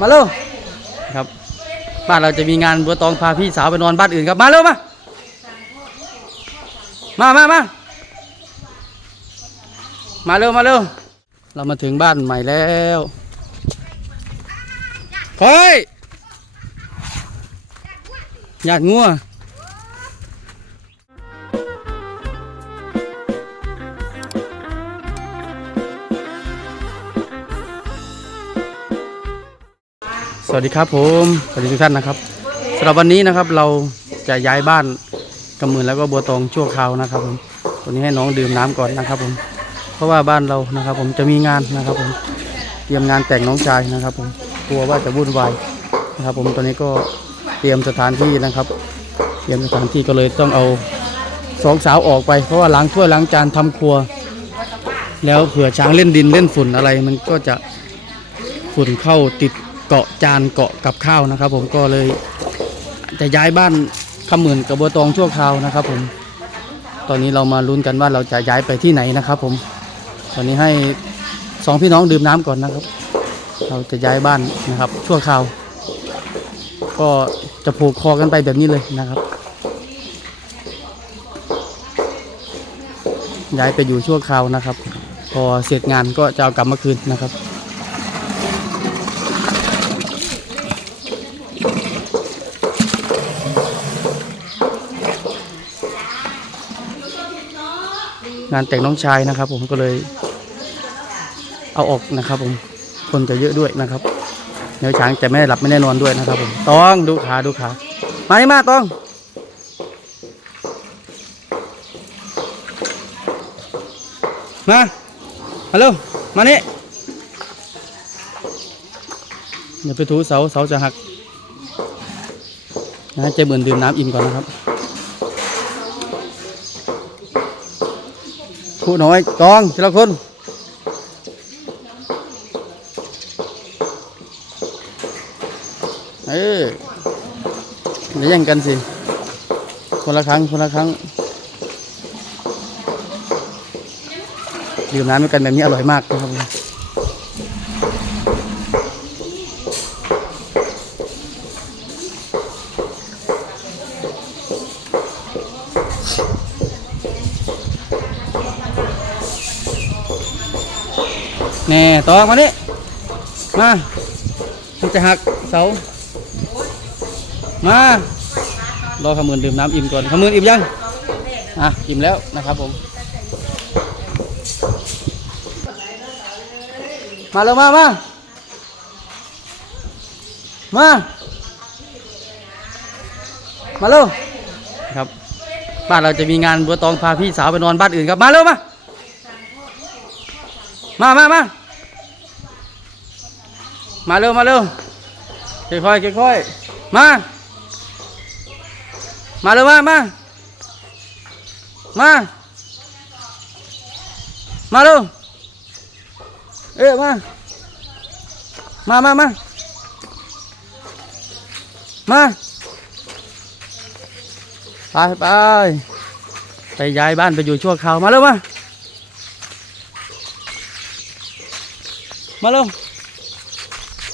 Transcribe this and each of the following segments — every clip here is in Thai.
มาเร็วครับ บ้านเราจะมีงานบัวตองพาพี่สาวไปนอนบ้านอื่นครับ มาเร็วมา มามามามาเร็วมาเร็ว เรามาถึงบ้านใหม่แล้วคอยญาดงัว สวัสดีครับผมสวัสดีทุกท่านนะครับสำหรับวันนี้นะครับเราจะย้ายบ้านกำมือแล้วก็บัวตองชั่วคราวนะครับผมตัวนี้ให้น้องดื่มน้ำก่อนนะครับผมเพราะว่าบ้านเรานะครับ ผมจะมีงานนะครับผมเตรียมงานแต่งน้องชายนะครับ ผมกลัวว่าจะวุ่นวายนะครับ ผมตอนนี้ก็เตรียมสถานที่นะครับ เตรียมสถานที่ก็เลยต้องเอาสองสาวออกไป เพราะว่าล้างถ้วยล้างจานทำครัว แล้วเผื่อช้างเล่นดินเล่นฝุ่นอะไร มันก็จะฝุ่นเข้าติด เกาะจานเกาะกับข้าวนะครับ ผมก็เลยจะย้ายบ้านขมื่นกับบัวตองชั่วคราวนะครับ ผม ตอนนี้เรามาลุ้นกันว่าเราจะย้ายไปที่ไหนนะครับ ผม ตอนนี้ให้สองพี่น้องดื่มน้ำก่อนนะครับ เราจะย้ายบ้านนะครับ ชั่วคราว ก็จะผูกคอกันไปแบบนี้เลยนะครับ ย้ายไปอยู่ชั่วคราวนะครับ พอเสร็จงานก็จะเอากลับมาคืนนะครับ งานแต่งน้องชายนะครับ ผมก็เลยเอาออกนะครับ ผมคนจะเยอะด้วยนะครับเนื้อช้างจะไม่ได้หลับไม่ได้นอนด้วยนะครับ ผมต้องดูขาดูขามานี่มาต้องมามาเร็วมานี่เดี๋ยวไปถูเสาเสาจะหักนะใจเบิร์นดื่มน้ำอิ่มก่อนนะครับ ผู้น้อยกองทีละคนเอออย่าแย่งกันสิ คนละครั้ง คนละครั้ง ดื่มน้ำด้วยกันแบบนี้อร่อยมากนะครับผม แน่ตองมานี่มามันจะหักเสา มารอขมือนดื่มน้ำอิ่มก่อนขมือนอิ่มยัง อะ อิ่มแล้วนะครับผม มาเร็วมามามา มาเร็วครับ บ้านเราจะมีงานบัวตองพาพี่สาวไปนอนบ้านอื่นครับ มาเร็วมา มามามา มาเร็วมาเร็วค่อยๆค่อยๆมา มาเร็วมามามา มาเร็วเอ๊ะมา มามามามาไปไปไปย้ายบ้านไปอยู่ชั่วคราวมาเร็วมา มาเร็ว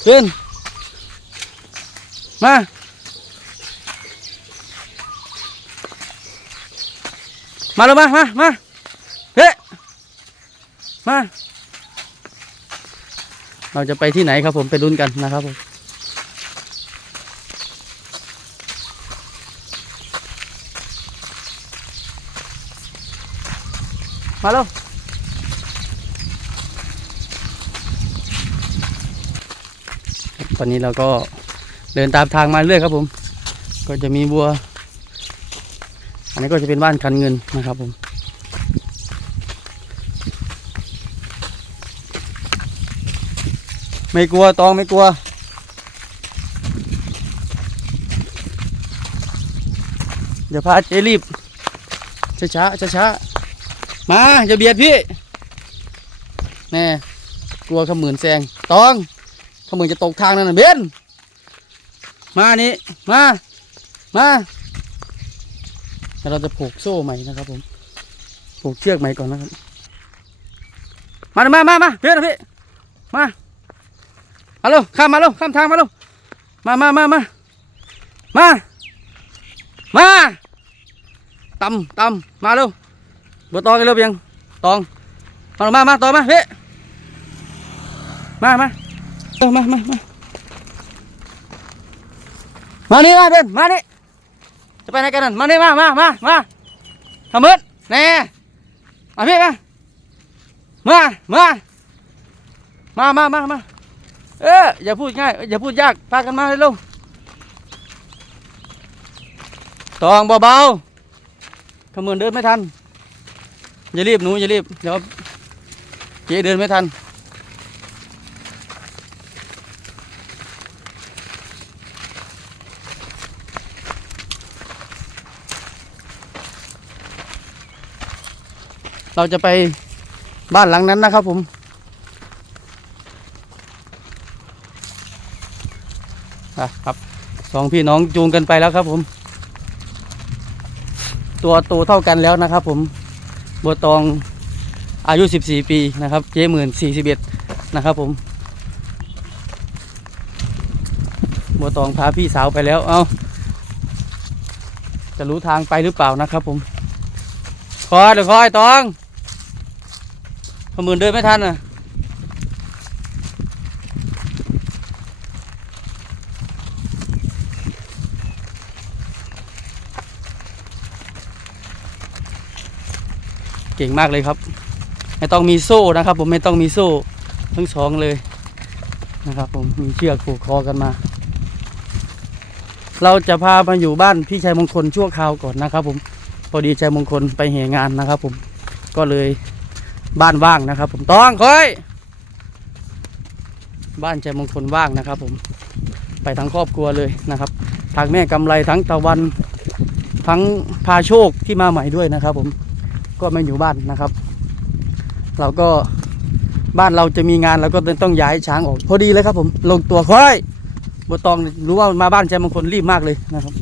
ขึ้น มามาเร็วมามามาเฮ้มาเราจะไปที่ไหนครับผมไปลุ้นกันนะครับผมมาแล้ว ตอนนี้เราก็เดินตามทางมาเรื่อยครับผม ก็จะมีบัว อันนี้ก็จะเป็นบ้านคันเงินนะครับผมไม่กลัวตองไม่กลัวเดี๋ยวพาเจรีบช้าช้าช้าช้ามาอย่าเบียดพี่แน่กลัวขมือนแซงตอง ขมือนจะตกทางนั่นน่ะเบนมานี่มามาเดี๋ยวเราจะผูกโซ่ใหม่นะครับผม ผูกเชือกใหม่ก่อนนะครับ มามามามาเพื่อนพี่ มา มาเร็วข้ามมาเร็วข้ามทางมาเร็วมามามามามา มาตำตำมาเร็วบัวตองกันเร็วเพียงตอง มามามาตองมาเฮ้มามา เออมามามามานี่มาเบนมานี่จะไปไหนกันนั่นมานี่มามามามาทำมืดแน่มาพี่มามามามามามามาเอออย่าพูดง่ายอย่าพูดยากพากันมาเร็วตองเบาๆขมือนเดินไม่ทันอย่ารีบหนูอย่ารีบเดี๋ยวเจ๊เดินไม่ทัน เราจะไปบ้านหลังนั้นนะครับผมอะครับสองพี่น้องจูงกันไปแล้วครับผม ตัวโตเท่ากันแล้วนะครับผมบัวตองอายุ 14 ปีนะครับ เจ๊หมื่น41นะครับผมบัวตองพาพี่สาวไปแล้ว เอ้า จะรู้ทางไปหรือเปล่านะครับผม คอยเดี๋ยวคอยตอง ขมือนเดินไม่ทันอะเก่งมากเลยครับ ไม่ต้องมีโซ่นะครับ ผมไม่ต้องมีโซ่ทั้งสองเลยนะครับ ผมมีเชือกผูกคอกันมา เราจะพามาอยู่บ้านพี่ชายมงคลชั่วคราวก่อนนะครับ ผมพอดีชายมงคลไปเหงานนะครับ ผมก็เลย บ้านว่างนะครับ ผมต้องคอย บ้านชายมงคลว่างนะครับ ผมไปทั้งครอบครัวเลยนะครับทั้งแม่กำไรทั้งตะวันทั้งพาโชคที่มาใหม่ด้วยนะครับ ผมก็ไม่อยู่บ้านนะครับ เราก็บ้านเราจะมีงานเราก็ต้องย้ายช้างออก พอดีเลยครับ ผมลงตัวค่อยบัวตองรู้ว่ามาบ้านใจมงคลรีบมากเลยนะครับ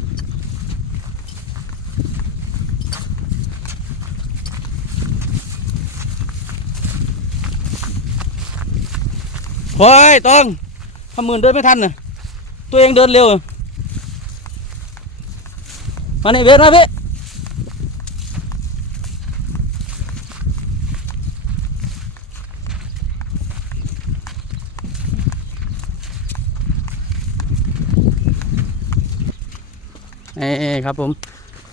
ค่อยตองทำมือเดินไม่ทันน่ะตัวเองเดินเร็ว มาในเวทมาพี่เอ้ครับผม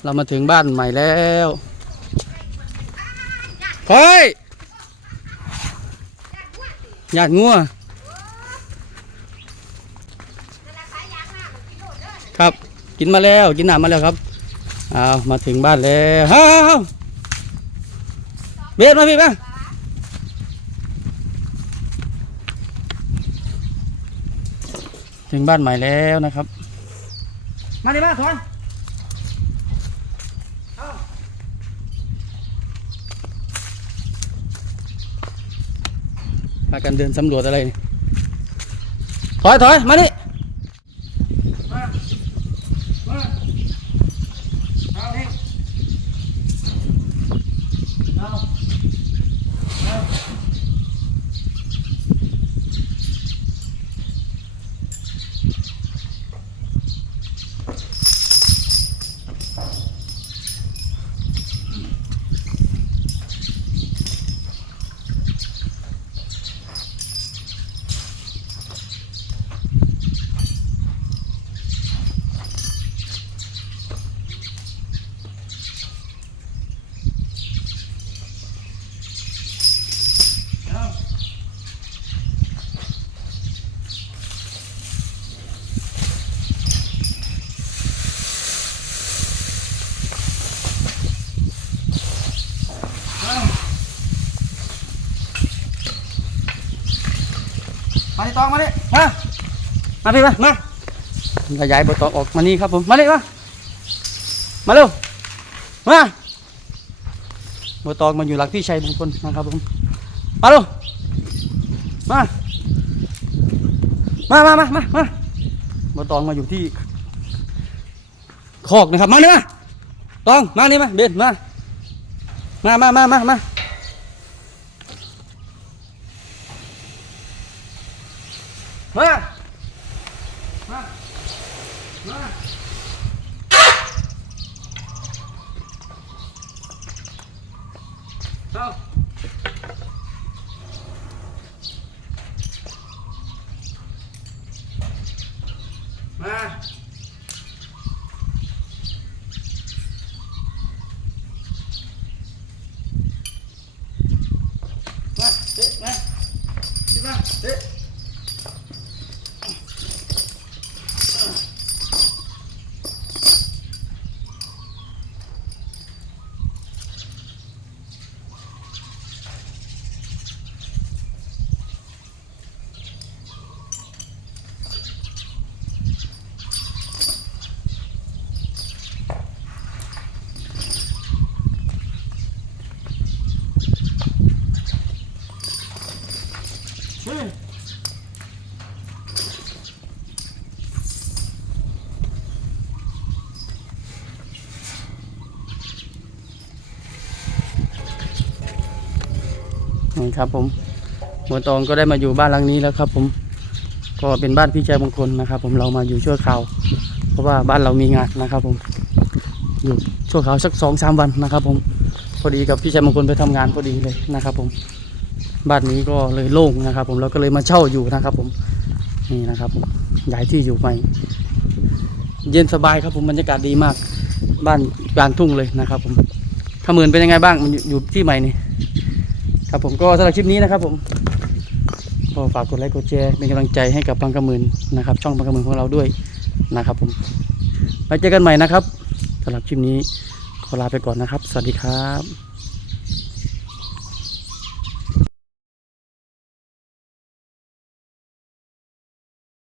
เรามาถึงบ้านใหม่แล้วคอยหยาดงัว ครับ กินมาแล้วกินน้ำมาแล้วครับเอามาถึงบ้านแล้วเฮ้าเบียดมาพี่มาถึงบ้านใหม่แล้วนะครับ มาดิมาถอยพากันเดินสำรวจอะไรนี่ถอยถอยมาดิ มาดิตองมาดิมามาพี่มามาขยายบทตองออกมานี่ครับผมมาดิมามาเร็วมาบทตองมาอยู่หลักพี่ชัยมงคลนะครับผมมาเร็วมามามามามามาบทตองมาอยู่ที่คอกนะครับมาเนี่ยมาตองมานี่มาเบนมามามามามามามา มา มา เอามา มาเอ๊ะมาขึ้นมาเอ๊ะเฮ้ยนี่ ครับ ผมหัวตองก็ได้มาอยู่บ้านหลังนี้แล้วครับ ผมก็เป็นบ้านพี่ชายมงคลนะครับ ผมเรามาอยู่ชั่วคราว เพราะว่าบ้านเรามีงานนะครับ ผมอยู่ชั่วคราวสักสองสามวันนะครับ ผมพอดีกับพี่ชายมงคลไปทำงานพอดีเลยนะครับ ผมบ้านนี้ก็เลยโล่งนะครับ ผมเราก็เลยมาเช่าอยู่นะครับ ผมนี่นะครับผมย้ายที่อยู่ใหม่เย็นสบายครับผมบรรยากาศดีมาก บ้านกลางทุ่งเลยนะครับ ผมขมื่นเป็นยังไงบ้างมันอยู่อยู่ที่ใหม่นี่ ครับผมก็สำหรับคลิปนี้นะครับผมก็ฝากกดไลค์กดแชร์เป็นกำลังใจให้กับบังกระมือนนะครับ ช่องบังกระมือนของเราด้วยนะครับผมไว้เจอกันใหม่นะครับสำหรับคลิปนี้ขอลาไปก่อนนะครับ สวัสดีครับ